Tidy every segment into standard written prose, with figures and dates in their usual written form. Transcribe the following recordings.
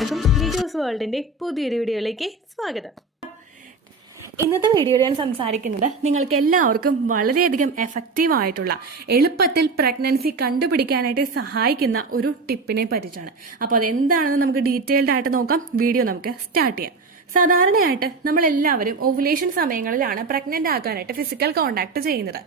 എല്ലാവർക്കും ലിജോസ് വേൾഡിന്റെ പുതിയൊരു വീഡിയോയിലേക്ക് സ്വാഗതം. ഇന്നത്തെ വീഡിയോയിൽ ഞാൻ സംസാരിക്കുന്നത് നിങ്ങൾക്ക് എല്ലാവർക്കും വളരെയധികം എഫക്റ്റീവ് ആയിട്ടുള്ള എളുപ്പത്തിൽ പ്രഗ്നൻസി കണ്ടുപിടിക്കാനായിട്ട് സഹായിക്കുന്ന ഒരു ടിപ്പിനെ പറ്റിച്ചാണ്. അപ്പോൾ അതെന്താണെന്ന് നമുക്ക് ഡീറ്റെയിൽഡ് ആയിട്ട് നോക്കാം. വീഡിയോ നമുക്ക് സ്റ്റാർട്ട് ചെയ്യാം. സാധാരണയായിട്ട് നമ്മളെല്ലാവരും ഓവുലേഷൻ സമയങ്ങളിലാണ് പ്രഗ്നന്റ് ആക്കാനായിട്ട് ഫിസിക്കൽ കോണ്ടാക്ട് ചെയ്യുന്നത്.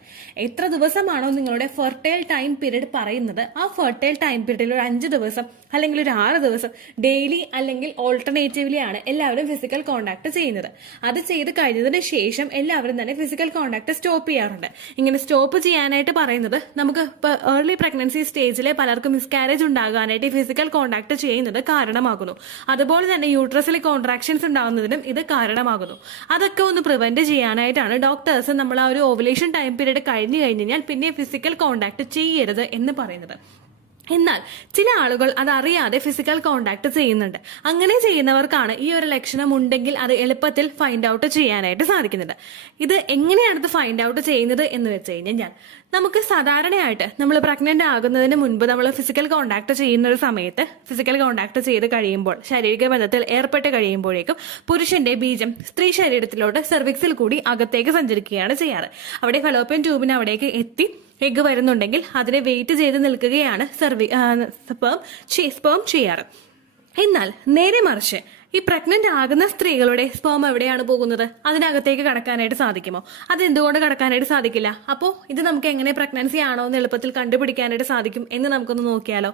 എത്ര ദിവസമാണോ നിങ്ങളുടെ ഫെർട്ടൈൽ ടൈം പീരീഡ് പറയുന്നത്, ആ ഫെർട്ടൈൽ ടൈം പീരീഡിൽ ഒരു 5 ദിവസം അല്ലെങ്കിൽ ഒരു 6 ദിവസം ഡെയിലി അല്ലെങ്കിൽ ഓൾട്ടർനേറ്റീവ്ലി ആണ് എല്ലാവരും ഫിസിക്കൽ കോണ്ടാക്ട് ചെയ്യുന്നത്. അത് ചെയ്ത് കഴിഞ്ഞതിന് ശേഷം എല്ലാവരും തന്നെ ഫിസിക്കൽ കോണ്ടാക്ട് സ്റ്റോപ്പ് ചെയ്യാറുണ്ട്. ഇങ്ങനെ സ്റ്റോപ്പ് ചെയ്യാനായിട്ട് പറയുന്നത് നമുക്ക് ഏർലി പ്രഗ്നൻസി സ്റ്റേജിലെ പലർക്കും മിസ്കാരേജ് ഉണ്ടാകാനായിട്ട് ഈ ഫിസിക്കൽ കോണ്ടാക്ട് ചെയ്യുന്നത് കാരണമാകുന്നു. അതുപോലെ തന്നെ യൂട്രസിലെ കോൺട്രാക്ഷൻസ് ഉണ്ടാകുന്നതിനും ഇത് കാരണമാകുന്നു. അതൊക്കെ ഒന്ന് പ്രിവെന്റ് ചെയ്യാനായിട്ടാണ് ഡോക്ടേഴ്സ് നമ്മൾ ആ ഒരു ഓവുലേഷൻ ടൈം പീരീഡ് കഴിഞ്ഞു കഴിഞ്ഞാൽ പിന്നെ ഫിസിക്കൽ കോണ്ടാക്ട് ചെയ്യരുത് എന്ന് പറയുന്നത്. എന്നാൽ ചില ആളുകൾ അതറിയാതെ ഫിസിക്കൽ കോണ്ടാക്ട് ചെയ്യുന്നുണ്ട്. അങ്ങനെ ചെയ്യുന്നവർക്കാണ് ഈ ഒരു ലക്ഷണം ഉണ്ടെങ്കിൽ അത് എളുപ്പത്തിൽ ഫൈൻഡ് ഔട്ട് ചെയ്യാനായിട്ട് സാധിക്കുന്നുണ്ട്. ഇത് എങ്ങനെയാണ് ഇത് ഫൈൻഡ് ഔട്ട് ചെയ്യുന്നത് എന്ന് വെച്ച് കഴിഞ്ഞാൽ നമുക്ക് സാധാരണയായിട്ട് നമ്മൾ പ്രഗ്നന്റ് ആകുന്നതിന് മുൻപ് നമ്മൾ ഫിസിക്കൽ കോണ്ടാക്ട് ചെയ്യുന്ന ഒരു സമയത്ത് ഫിസിക്കൽ കോണ്ടാക്ട് ചെയ്ത് കഴിയുമ്പോൾ ശാരീരിക ബന്ധത്തിൽ ഏർപ്പെട്ട് കഴിയുമ്പോഴേക്കും പുരുഷന്റെ ബീജം സ്ത്രീ ശരീരത്തിലോട്ട് സെർവിക്സിൽ കൂടി അകത്തേക്ക് സഞ്ചരിക്കുകയാണ് ചെയ്യാറ്. അവിടെ ഫലോപ്പിയൻ ട്യൂബിന് അവിടേക്ക് എത്തി എഗ് വരുന്നുണ്ടെങ്കിൽ അതിനെ വെയിറ്റ് ചെയ്ത് നിൽക്കുകയാണ് സ്പേം ചെയ്യാറ്. എന്നാൽ നേരെ മറിച്ച് ഈ പ്രഗ്നന്റ് ആകുന്ന സ്ത്രീകളുടെ സ്പേം എവിടെയാണ് പോകുന്നത്? അതിനകത്തേക്ക് കടക്കാനായിട്ട് സാധിക്കുമോ? അതെന്തുകൊണ്ട് കടക്കാനായിട്ട് സാധിക്കില്ല? അപ്പോൾ ഇത് നമുക്ക് എങ്ങനെ പ്രഗ്നൻസി ആണോ എന്ന് എളുപ്പത്തിൽ കണ്ടുപിടിക്കാനായിട്ട് സാധിക്കും എന്ന് നമുക്കൊന്ന് നോക്കിയാലോ.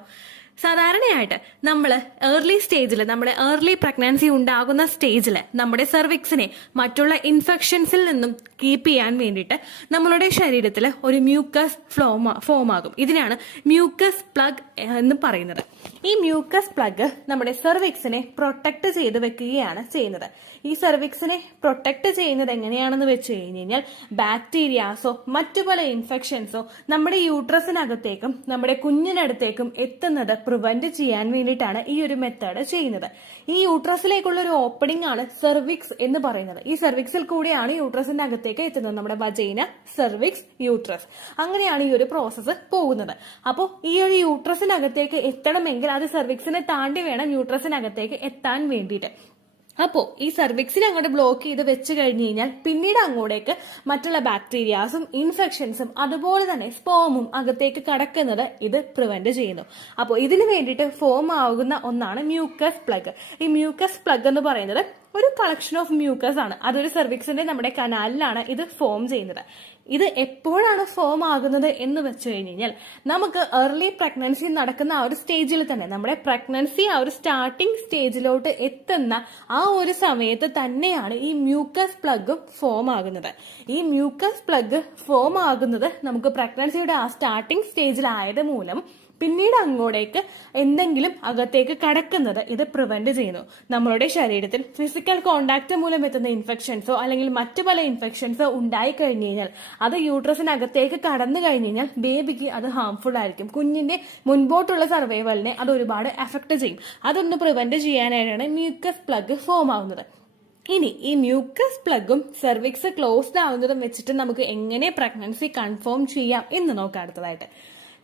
സാധാരണയായിട്ട് നമ്മൾ ഏർലി സ്റ്റേജിൽ നമ്മുടെ ഏർലി പ്രഗ്നൻസി ഉണ്ടാകുന്ന സ്റ്റേജിൽ നമ്മുടെ സെർവിക്സിനെ മറ്റുള്ള ഇൻഫെക്ഷൻസിൽ നിന്നും കീപ്പ് ചെയ്യാൻ വേണ്ടിയിട്ട് നമ്മളുടെ ശരീരത്തിൽ ഒരു മ്യൂക്കസ് ഫോം ആകും. ഇതിനാണ് മ്യൂക്കസ് പ്ലഗ് എന്ന് പറയുന്നത്. ഈ മ്യൂക്കസ് പ്ലഗ് നമ്മുടെ സെർവിക്സിനെ പ്രൊട്ടക്ട് ചെയ്ത് വെക്കുകയാണ് ചെയ്യുന്നത്. ഈ സെർവിക്സിനെ പ്രൊട്ടക്ട് ചെയ്യുന്നത് എങ്ങനെയാണെന്ന് വെച്ച് കഴിഞ്ഞാൽ ബാക്ടീരിയാസോ മറ്റു പല ഇൻഫെക്ഷൻസോ നമ്മുടെ യൂട്രസിനകത്തേക്കും നമ്മുടെ കുഞ്ഞിനടുത്തേക്കും എത്തുന്നത് പ്രിവെന്റ് ചെയ്യാൻ വേണ്ടിയിട്ടാണ് ഈ ഒരു മെത്തേഡ് ചെയ്യുന്നത്. ഈ യൂട്രസിലേക്കുള്ള ഒരു ഓപ്പണിംഗ് ആണ് സെർവിക്സ് എന്ന് പറയുന്നത്. ഈ സെർവിക്സിൽ കൂടിയാണ് യൂട്രസിന്റെ അകത്തേക്ക് എത്തുന്നത്. നമ്മുടെ വജൈന, സെർവിക്സ്, യൂട്രസ്, അങ്ങനെയാണ് ഈ ഒരു പ്രോസസ്സ് പോകുന്നത്. അപ്പോൾ ഈ ഒരു യൂട്രസിനകത്തേക്ക് എത്തണമെങ്കിൽ അത് സെർവിക്സിനെ താണ്ടി വേണം യൂട്രസിനകത്തേക്ക് എത്താൻ വേണ്ടിയിട്ട്. അപ്പോൾ ഈ സെർവിക്സിനെ അങ്ങോട്ട് ബ്ലോക്ക് ചെയ്ത് വെച്ച് കഴിഞ്ഞ് കഴിഞ്ഞാൽ പിന്നീട് അങ്ങോട്ടേക്ക് മറ്റുള്ള ബാക്ടീരിയാസും ഇൻഫെക്ഷൻസും അതുപോലെ തന്നെ സ്പേമും അകത്തേക്ക് കടക്കുന്നത് ഇത് പ്രിവെന്റ് ചെയ്യുന്നു. അപ്പോൾ ഇതിന് വേണ്ടിയിട്ട് ഫോം ആകുന്ന ഒന്നാണ് മ്യൂക്കസ് പ്ലഗ്. ഈ മ്യൂക്കസ് പ്ലഗ് എന്ന് പറയുന്നത് ഒരു കളക്ഷൻ ഓഫ് മ്യൂക്കസ് ആണ്. അതൊരു സെർവിക്സിന്റെ നമ്മുടെ കനാലിലാണ് ഇത് ഫോം ചെയ്യുന്നത്. ഇത് എപ്പോഴാണ് ഫോം ആകുന്നത് എന്ന് വെച്ച് കഴിഞ്ഞാൽ നമുക്ക് ഏർലി പ്രഗ്നൻസി നടക്കുന്ന ആ ഒരു സ്റ്റേജിൽ തന്നെ നമ്മുടെ പ്രഗ്നൻസി ആ ഒരു സ്റ്റാർട്ടിംഗ് സ്റ്റേജിലോട്ട് എത്തുന്ന ആ ഒരു സമയത്ത് തന്നെയാണ് ഈ മ്യൂക്കസ് പ്ലഗും ഫോം ആകുന്നത്. ഈ മ്യൂക്കസ് പ്ലഗ് ഫോം ആകുന്നത് നമുക്ക് പ്രഗ്നൻസിയുടെ ആ സ്റ്റാർട്ടിംഗ് സ്റ്റേജിലായത് മൂലം പിന്നീട് അങ്ങോട്ടേക്ക് എന്തെങ്കിലും അകത്തേക്ക് കടക്കുന്നത് ഇത് പ്രിവെന്റ് ചെയ്യുന്നു. നമ്മളുടെ ശരീരത്തിൽ ഫിസിക്കൽ കോണ്ടാക്ട് മൂലം എത്തുന്ന ഇൻഫെക്ഷൻസോ അല്ലെങ്കിൽ മറ്റു പല ഇൻഫെക്ഷൻസോ ഉണ്ടായി കഴിഞ്ഞു കഴിഞ്ഞാൽ അത് യൂട്രസിനകത്തേക്ക് കടന്നു കഴിഞ്ഞു കഴിഞ്ഞാൽ ബേബിക്ക് അത് ഹാംഫുൾ ആയിരിക്കും. കുഞ്ഞിന്റെ മുൻപോട്ടുള്ള സർവൈവലിനെ അത് ഒരുപാട് എഫക്ട് ചെയ്യും. അതൊന്ന് പ്രിവെന്റ് ചെയ്യാനായിട്ടാണ് മ്യൂക്കസ് പ്ലഗ് ഫോം ആവുന്നത്. ഇനി ഈ മ്യൂക്കസ് പ്ലഗും സെർവിക്സ് ക്ലോസ്ഡ് ആവുന്നതും വെച്ചിട്ട് നമുക്ക് എങ്ങനെ പ്രഗ്നൻസി കൺഫേം ചെയ്യാം എന്ന് നോക്കാം അടുത്തതായിട്ട്.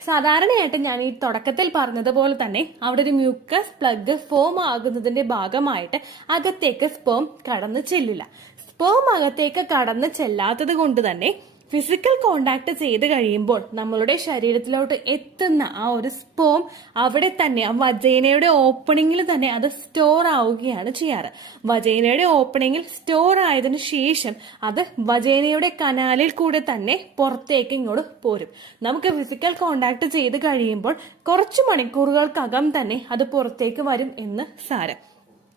സാധാരണയായിട്ട് ഞാൻ ഈ തുടക്കത്തിൽ പറഞ്ഞതുപോലെ തന്നെ അവിടെ ഒരു മ്യൂക്കസ് പ്ലഗ് ഫോം ആകുന്നതിന്റെ ഭാഗമായിട്ട് അകത്തേക്ക് സ്പേം കടന്നു ചെല്ലില്ല. സ്പേം അകത്തേക്ക് കടന്നു ചെല്ലാത്തത് കൊണ്ട് തന്നെ ഫിസിക്കൽ കോണ്ടാക്ട് ചെയ്ത് കഴിയുമ്പോൾ നമ്മളുടെ ശരീരത്തിലോട്ട് എത്തുന്ന ആ ഒരു സ്പേം അവിടെ തന്നെ ആ വജൈനയുടെ ഓപ്പണിംഗിൽ തന്നെ അത് സ്റ്റോർ ആവുകയാണ് ചെയ്യാറ്. വജൈനയുടെ ഓപ്പണിംഗിൽ സ്റ്റോർ ആയതിനു ശേഷം അത് വജൈനയുടെ കനാലിൽ കൂടെ തന്നെ പുറത്തേക്ക് ഇങ്ങോട്ട് പോരും. നമുക്ക് ഫിസിക്കൽ കോണ്ടാക്ട് ചെയ്ത് കഴിയുമ്പോൾ കുറച്ചു മണിക്കൂറുകൾക്കകം തന്നെ അത് പുറത്തേക്ക് വരും എന്ന് സാരം.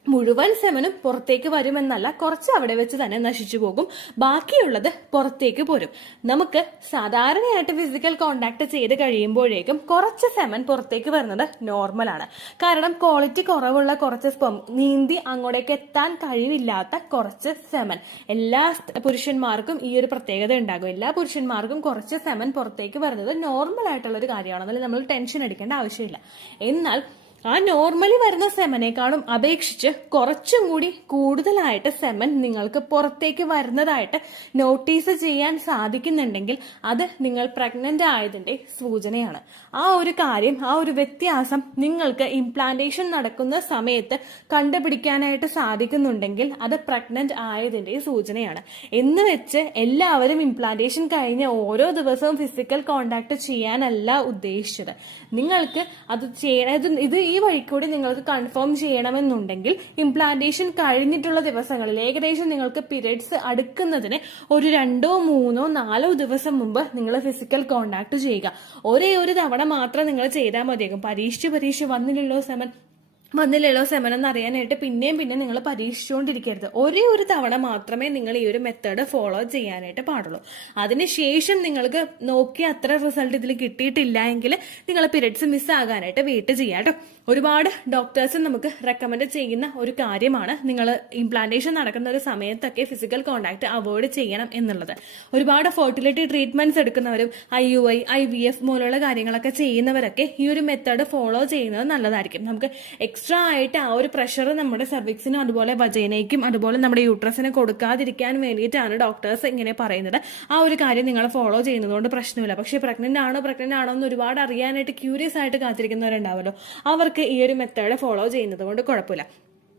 മുഴുവൻ സെമനും പുറത്തേക്ക് വരുമെന്നല്ല, കുറച്ച് അവിടെ വെച്ച് തന്നെ നശിച്ചു പോകും. ബാക്കിയുള്ളത് പുറത്തേക്ക് പോരും. നമുക്ക് സാധാരണയായിട്ട് ഫിസിക്കൽ കോണ്ടാക്ട് ചെയ്ത് കഴിയുമ്പോഴേക്കും കുറച്ച് സെമൻ പുറത്തേക്ക് വരുന്നത് നോർമലാണ്. കാരണം ക്വാളിറ്റി കുറവുള്ള കുറച്ച് സ്പെം, നീന്തി അങ്ങോട്ടേക്ക് എത്താൻ കഴിവില്ലാത്ത കുറച്ച് സെമൻ എല്ലാ പുരുഷന്മാർക്കും ഈ ഒരു പ്രത്യേകത ഉണ്ടാകും. എല്ലാ പുരുഷന്മാർക്കും കുറച്ച് സെമൻ പുറത്തേക്ക് വരുന്നത് നോർമൽ ആയിട്ടുള്ള ഒരു കാര്യമാണ്. അതിൽ നമ്മൾ ടെൻഷൻ അടിക്കേണ്ട ആവശ്യമില്ല. എന്നാൽ ആ നോർമലി വരുന്ന സെമനേക്കാളും അപേക്ഷിച്ച് കുറച്ചും കൂടി കൂടുതലായിട്ട് സെമൻ നിങ്ങൾക്ക് പുറത്തേക്ക് വരുന്നതായിട്ട് നോട്ടീസ് ചെയ്യാൻ സാധിക്കുന്നുണ്ടെങ്കിൽ അത് നിങ്ങൾ പ്രഗ്നന്റ് ആയതിന്റെ സൂചനയാണ്. ആ ഒരു കാര്യം, ആ ഒരു വ്യത്യാസം നിങ്ങൾക്ക് ഇംപ്ലാന്റേഷൻ നടക്കുന്ന സമയത്ത് കണ്ടുപിടിക്കാനായിട്ട് സാധിക്കുന്നുണ്ടെങ്കിൽ അത് പ്രഗ്നന്റ് ആയതിന്റെ സൂചനയാണ്. എന്ന് വെച്ച് എല്ലാവരും ഇംപ്ലാന്റേഷൻ കഴിഞ്ഞ ഓരോ ദിവസവും ഫിസിക്കൽ കോണ്ടാക്ട് ചെയ്യാനല്ല ഉദ്ദേശിച്ചത്. നിങ്ങൾക്ക് അത് ഇത് ഈ വഴിക്കൂടി നിങ്ങൾക്ക് കൺഫേം ചെയ്യണമെന്നുണ്ടെങ്കിൽ ഇംപ്ലാന്റേഷൻ കഴിഞ്ഞിട്ടുള്ള ദിവസങ്ങളിൽ ഏകദേശം നിങ്ങൾക്ക് പീരിയഡ്സ് അടുക്കുന്നതിന് ഒരു 2, 3, 4 ദിവസം മുമ്പ് നിങ്ങൾ ഫിസിക്കൽ കോണ്ടാക്ട് ചെയ്യുക. ഒരേ ഒരു തവണ മാത്രം നിങ്ങൾ ചെയ്താൽ മതിയാകും. പരീക്ഷിച്ച് വന്നില്ലല്ലോ സെമൻ എന്നറിയാനായിട്ട് പിന്നെയും നിങ്ങൾ പരീക്ഷിച്ചുകൊണ്ടിരിക്കരുത്. ഒരേ ഒരു തവണ മാത്രമേ നിങ്ങൾ ഈ ഒരു മെത്തേഡ് ഫോളോ ചെയ്യാനായിട്ട് പാടുള്ളൂ. അതിനുശേഷം നിങ്ങൾക്ക് നോക്കി അത്ര റിസൾട്ട് ഇതിൽ കിട്ടിയിട്ടില്ല എങ്കിൽ നിങ്ങൾ പീരിയഡ്സ് മിസ്സാകാനായിട്ട് വെയിറ്റ് ചെയ്യാം കേട്ടോ. ഒരുപാട് ഡോക്ടേഴ്സ് നമുക്ക് റെക്കമെൻഡ് ചെയ്യുന്ന ഒരു കാര്യമാണ് നിങ്ങൾ ഇംപ്ലാന്റേഷൻ നടക്കുന്ന ഒരു സമയത്തൊക്കെ ഫിസിക്കൽ കോണ്ടാക്ട് അവോയ്ഡ് ചെയ്യണം എന്നുള്ളത്. ഒരുപാട് ഫെർട്ടിലിറ്റി ട്രീറ്റ്മെന്റ്സ് എടുക്കുന്നവരും IUI, IVF പോലുള്ള കാര്യങ്ങളൊക്കെ ചെയ്യുന്നവരൊക്കെ ഈ ഒരു മെത്തേഡ് ഫോളോ ചെയ്യുന്നത് നല്ലതായിരിക്കും. നമുക്ക് എക്സ്ട്രാ ആയിട്ട് ആ ഒരു പ്രഷർ നമ്മുടെ സെർവിക്സിനും അതുപോലെ വജൈനയ്ക്കും അതുപോലെ നമ്മുടെ യൂട്രസിന് കൊടുക്കാതിരിക്കാൻ വേണ്ടിയിട്ടാണ് ഡോക്ടേഴ്സ് ഇങ്ങനെ പറയുന്നത്. ആ ഒരു കാര്യം നിങ്ങൾ ഫോളോ ചെയ്യുന്നതുകൊണ്ട് പ്രശ്നമില്ല. പക്ഷേ പ്രഗ്നന്റ് ആണോ എന്ന് ഒരുപാട് അറിയാനായിട്ട് ക്യൂരിയസ് ആയിട്ട് കാത്തിരിക്കുന്നവരുണ്ടാവുമല്ലോ, അവർക്ക് ഈ ഒരു മെത്തേഡ് ഫോളോ ചെയ്യുന്നത് കൊണ്ട് കുഴപ്പമില്ല.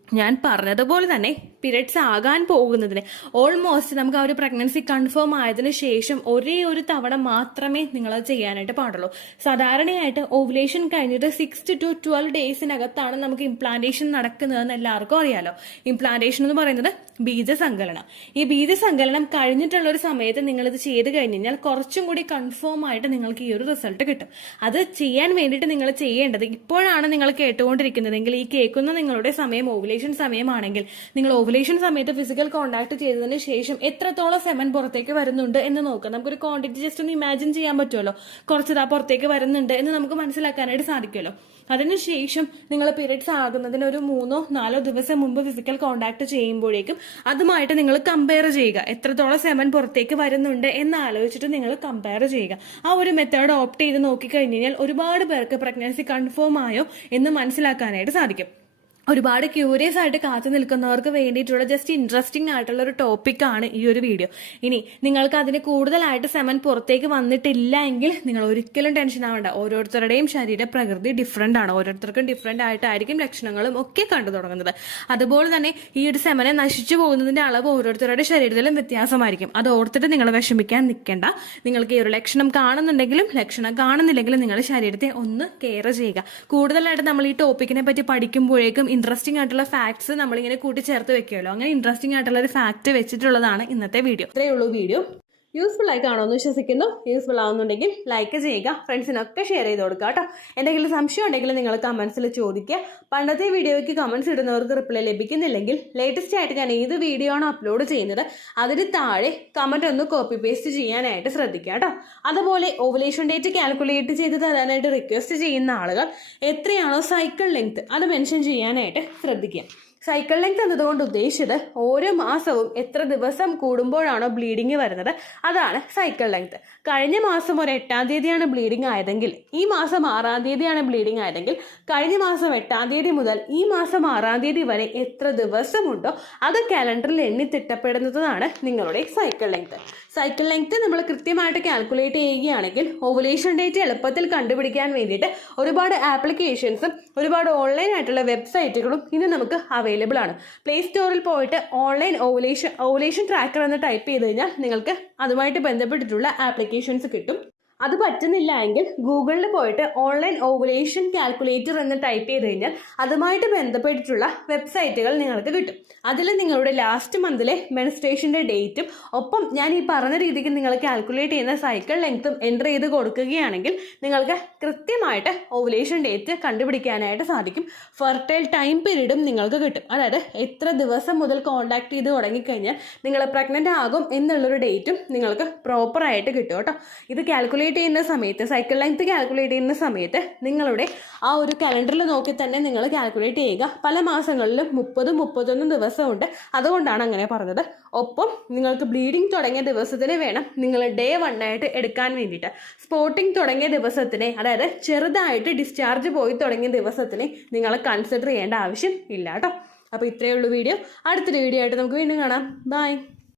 ഞാൻ പറഞ്ഞതുപോലെ തന്നെ പീരിയഡ്സ് ആകാൻ പോകുന്നതിന് ഓൾമോസ്റ്റ് നമുക്ക് ആ ഒരു പ്രഗ്നൻസി കൺഫേം ആയതിനു ശേഷം ഒരേ ഒരു തവണ മാത്രമേ നിങ്ങൾ അത് ചെയ്യാനായിട്ട് പാടുള്ളൂ. സാധാരണയായിട്ട് ഓവുലേഷൻ കഴിഞ്ഞിട്ട് 6 to 12 ഡേയ്സിനകത്താണ് നമുക്ക് ഇംപ്ലാന്റേഷൻ നടക്കുന്നതെന്ന് എല്ലാവർക്കും അറിയാലോ. ഇംപ്ലാന്റേഷൻ എന്ന് പറയുന്നത് ബീജസങ്കലനം. ഈ ബീജസങ്കലനം കഴിഞ്ഞിട്ടുള്ള ഒരു സമയത്ത് നിങ്ങൾ ഇത് ചെയ്ത് കഴിഞ്ഞാൽ കുറച്ചും കൂടി കൺഫേം ആയിട്ട് നിങ്ങൾക്ക് ഈ ഒരു റിസൾട്ട് കിട്ടും. അത് ചെയ്യാൻ വേണ്ടിയിട്ട് നിങ്ങൾ ചെയ്യേണ്ടത്, ഇപ്പോഴാണ് നിങ്ങൾ കേട്ടുകൊണ്ടിരിക്കുന്നതെങ്കിൽ ഈ കേൾക്കുന്ന നിങ്ങളുടെ സമയം ഓവുലേഷൻ സമയമാണെങ്കിൽ നിങ്ങൾ ഓവുലേഷൻ സമയത്ത് ഫിസിക്കൽ കോണ്ടാക്ട് ചെയ്തതിന് ശേഷം എത്രത്തോളം സെമൻ പുറത്തേക്ക് വരുന്നുണ്ട് എന്ന് നോക്കാം. നമുക്കൊരു ക്വാണ്ടിറ്റി ജസ്റ്റ് ഒന്ന് ഇമാജിൻ ചെയ്യാൻ പറ്റുമല്ലോ. കുറച്ചിതാ പുറത്തേക്ക് വരുന്നുണ്ട് എന്ന് നമുക്ക് മനസ്സിലാക്കാനായിട്ട് സാധിക്കുമല്ലോ. അതിനുശേഷം നിങ്ങൾ പീരിയഡ്സ് ആകുന്നതിന് ഒരു 3 or 4 ദിവസം മുമ്പ് ഫിസിക്കൽ കോണ്ടാക്ട് ചെയ്യുമ്പോഴേക്കും അതുമായിട്ട് നിങ്ങൾ കമ്പയർ ചെയ്യുക. എത്രത്തോളം സെമൻ പുറത്തേക്ക് വരുന്നുണ്ട് എന്ന് ആലോചിച്ചിട്ട് നിങ്ങൾ കമ്പയർ ചെയ്യുക. ആ ഒരു മെത്തേഡ് ഓപ്റ്റ് ചെയ്ത് നോക്കിക്കഴിഞ്ഞാൽ ഒരുപാട് പേർക്ക് പ്രഗ്നൻസി കൺഫേം ആയോ എന്ന് മനസ്സിലാക്കാനായിട്ട് സാധിക്കും. ഒരുപാട് ക്യൂരിയസ് ആയിട്ട് കാത്തു നിൽക്കുന്നവർക്ക് വേണ്ടിയിട്ടുള്ള ജസ്റ്റ് ഇൻട്രസ്റ്റിംഗ് ആയിട്ടുള്ള ഒരു ടോപ്പിക്കാണ് ഈ ഒരു വീഡിയോ. ഇനി നിങ്ങൾക്ക് അതിന് കൂടുതലായിട്ട് സെമൻ പുറത്തേക്ക് വന്നിട്ടില്ല എങ്കിൽ നിങ്ങൾ ഒരിക്കലും ടെൻഷൻ ആവേണ്ട. ഓരോരുത്തരുടെയും ശരീര പ്രകൃതി ഡിഫറെന്റ് ആണ്. ഓരോരുത്തർക്കും ഡിഫറെന്റ് ആയിട്ടായിരിക്കും ലക്ഷണങ്ങളും ഒക്കെ കണ്ടു തുടങ്ങുന്നത്. അതുപോലെ തന്നെ ഈ ഒരു സെമനെ നശിച്ചു പോകുന്നതിന്റെ അളവ് ഓരോരുത്തരുടെ ശരീരത്തിലും വ്യത്യാസമായിരിക്കും. അത് ഓർത്തിട്ട് നിങ്ങൾ വിഷമിക്കാൻ നിൽക്കേണ്ട. നിങ്ങൾക്ക് ഈ ഒരു ലക്ഷണം കാണുന്നുണ്ടെങ്കിലും ലക്ഷണം കാണുന്നില്ലെങ്കിലും നിങ്ങളുടെ ശരീരത്തെ ഒന്ന് കെയർ ചെയ്യുക. കൂടുതലായിട്ട് നമ്മൾ ഈ ടോപ്പിക്കിനെ പറ്റി പഠിക്കുമ്പോഴേക്കും ഇൻട്രസ്റ്റിംഗ് ആയിട്ടുള്ള ഫാക്ട്സ് നമ്മളിങ്ങനെ കൂട്ടിച്ചേർത്ത് വെക്കുമല്ലോ. അങ്ങനെ ഇൻട്രസ്റ്റിംഗ് ആയിട്ടുള്ള ഒരു ഫാക്ട് വെച്ചിട്ടുള്ളതാണ് ഇന്നത്തെ വീഡിയോ. ഇത്രയേ ഉള്ളൂ വീഡിയോ. യൂസ്ഫുൾ ആയി കാണുമെന്ന് വിശ്വസിക്കുന്നു. യൂസ്ഫുൾ ആവുന്നുണ്ടെങ്കിൽ ലൈക്ക് ചെയ്യുക, ഫ്രണ്ട്സിനൊക്കെ ഷെയർ ചെയ്ത് കൊടുക്കുക കേട്ടോ. എന്തെങ്കിലും സംശയം ഉണ്ടെങ്കിൽ നിങ്ങൾ കമന്റ്സിൽ ചോദിക്കുക. പണ്ടത്തെ വീഡിയോയ്ക്ക് കമന്റ്സ് ഇടുന്നവർക്ക് റിപ്ലൈ ലഭിക്കുന്നില്ലെങ്കിൽ ലേറ്റസ്റ്റ് ആയിട്ട് ഞാൻ ഏത് വീഡിയോ ആണ് അപ്ലോഡ് ചെയ്യുന്നത് അതിന് താഴെ കമന്റ് ഒന്ന് കോപ്പി പേസ്റ്റ് ചെയ്യാനായിട്ട് ശ്രദ്ധിക്കുക കേട്ടോ. അതുപോലെ ഓവുലേഷൻ ഡേറ്റ് കാൽക്കുലേറ്റ് ചെയ്ത് തരാനായിട്ട് റിക്വസ്റ്റ് ചെയ്യുന്ന ആളുകൾ എത്രയാണോ സൈക്കിൾ ലെങ്ത് അത് മെൻഷൻ ചെയ്യാനായിട്ട് ശ്രദ്ധിക്കുക. സൈക്കിൾ ലെങ്ത് എന്നതുകൊണ്ട് ഉദ്ദേശിച്ചത് ഓരോ മാസവും എത്ര ദിവസം കൂടുമ്പോഴാണോ ബ്ലീഡിങ് വരുന്നത് അതാണ് സൈക്കിൾ ലെങ്ത്. കഴിഞ്ഞ മാസം ഒരു 8-ാം തീയതിയാണ് ബ്ലീഡിങ് ആയതെങ്കിൽ ഈ മാസം 6-ാം തീയതിയാണ് ബ്ലീഡിങ് ആയതെങ്കിൽ കഴിഞ്ഞ മാസം 8-ാം തീയതി മുതൽ ഈ മാസം 6-ാം തീയതി വരെ എത്ര ദിവസമുണ്ടോ അത് കാലണ്ടറിൽ എണ്ണി തിട്ടപ്പെടുന്നതാണ് നിങ്ങളുടെ സൈക്കിൾ ലെങ്ത്. സൈക്കിൾ ലെങ്ത് നമ്മൾ കൃത്യമായിട്ട് കാൽക്കുലേറ്റ് ചെയ്യുകയാണെങ്കിൽ ഓവുലേഷൻ ഡേറ്റ് എളുപ്പത്തിൽ കണ്ടുപിടിക്കാൻ വേണ്ടിയിട്ട് ഒരുപാട് ആപ്ലിക്കേഷൻസും ഒരുപാട് ഓൺലൈൻ ആയിട്ടുള്ള വെബ്സൈറ്റുകളും ഇന്ന് നമുക്ക് അവൈലബിൾ ആണ്. പ്ലേ സ്റ്റോറിൽ പോയിട്ട് ഓൺലൈൻ ഓവുലേഷൻ ട്രാക്കർ എന്ന് ടൈപ്പ് ചെയ്ത് കഴിഞ്ഞാൽ നിങ്ങൾക്ക് അതുമായിട്ട് ബന്ധപ്പെട്ടിട്ടുള്ള ആപ്ലിക്കേഷൻസ് കിട്ടും. അത് പറ്റുന്നില്ല എങ്കിൽ ഗൂഗിളിൽ പോയിട്ട് ഓൺലൈൻ ഓവുലേഷൻ കാൽക്കുലേറ്റർ എന്ന് ടൈപ്പ് ചെയ്ത് കഴിഞ്ഞാൽ അതുമായിട്ട് ബന്ധപ്പെട്ടിട്ടുള്ള വെബ്സൈറ്റുകൾ നിങ്ങൾക്ക് കിട്ടും. അതിൽ നിങ്ങളുടെ ലാസ്റ്റ് മന്തിലെ മെൻസ്ട്രേഷൻ്റെ ഡേറ്റും ഒപ്പം ഞാൻ ഈ പറഞ്ഞ രീതിക്ക് നിങ്ങൾ കാൽക്കുലേറ്റ് ചെയ്യുന്ന സൈക്കിൾ ലെങ്ത്തും എൻ്റർ ചെയ്ത് കൊടുക്കുകയാണെങ്കിൽ നിങ്ങൾക്ക് കൃത്യമായിട്ട് ഓവുലേഷൻ ഡേറ്റ് കണ്ടുപിടിക്കാനായിട്ട് സാധിക്കും. ഫെർട്ടൈൽ ടൈം പീരീഡും നിങ്ങൾക്ക് കിട്ടും. അതായത് എത്ര ദിവസം മുതൽ കോൺടാക്ട് ചെയ്ത് തുടങ്ങിക്കഴിഞ്ഞാൽ നിങ്ങൾ പ്രഗ്നൻ്റ് ആകും എന്നുള്ളൊരു ഡേറ്റും നിങ്ങൾക്ക് പ്രോപ്പറായിട്ട് കിട്ടും കേട്ടോ. ഇത് കാൽക്കുലേറ്റ് കാൽക്കുലേറ്റ് ചെയ്യുന്ന സമയത്ത്, സൈക്കിൾ ലെങ്ത് കാൽക്കുലേറ്റ് ചെയ്യുന്ന സമയത്ത് നിങ്ങളുടെ ആ ഒരു കലണ്ടറിൽ നോക്കി തന്നെ നിങ്ങൾ കാൽക്കുലേറ്റ് ചെയ്യുക. പല മാസങ്ങളിലും 30-31 ദിവസമുണ്ട്, അതുകൊണ്ടാണ് അങ്ങനെ പറഞ്ഞത്. ഒപ്പം നിങ്ങൾക്ക് ബ്ലീഡിങ് തുടങ്ങിയ ദിവസത്തിന് വേണം നിങ്ങൾ Day 1 ആയിട്ട് എടുക്കാൻ വേണ്ടിയിട്ട്. സ്പോട്ടിങ് തുടങ്ങിയ ദിവസത്തിനെ, അതായത് ചെറുതായിട്ട് ഡിസ്ചാർജ് പോയി തുടങ്ങിയ ദിവസത്തിനെ നിങ്ങൾ കൺസിഡർ ചെയ്യേണ്ട ആവശ്യം ഇല്ല കേട്ടോ. അപ്പോൾ ഇത്രയേ ഉള്ളൂ വീഡിയോ. അടുത്തൊരു വീഡിയോ ആയിട്ട് നമുക്ക് വീണ്ടും കാണാം. ബൈ.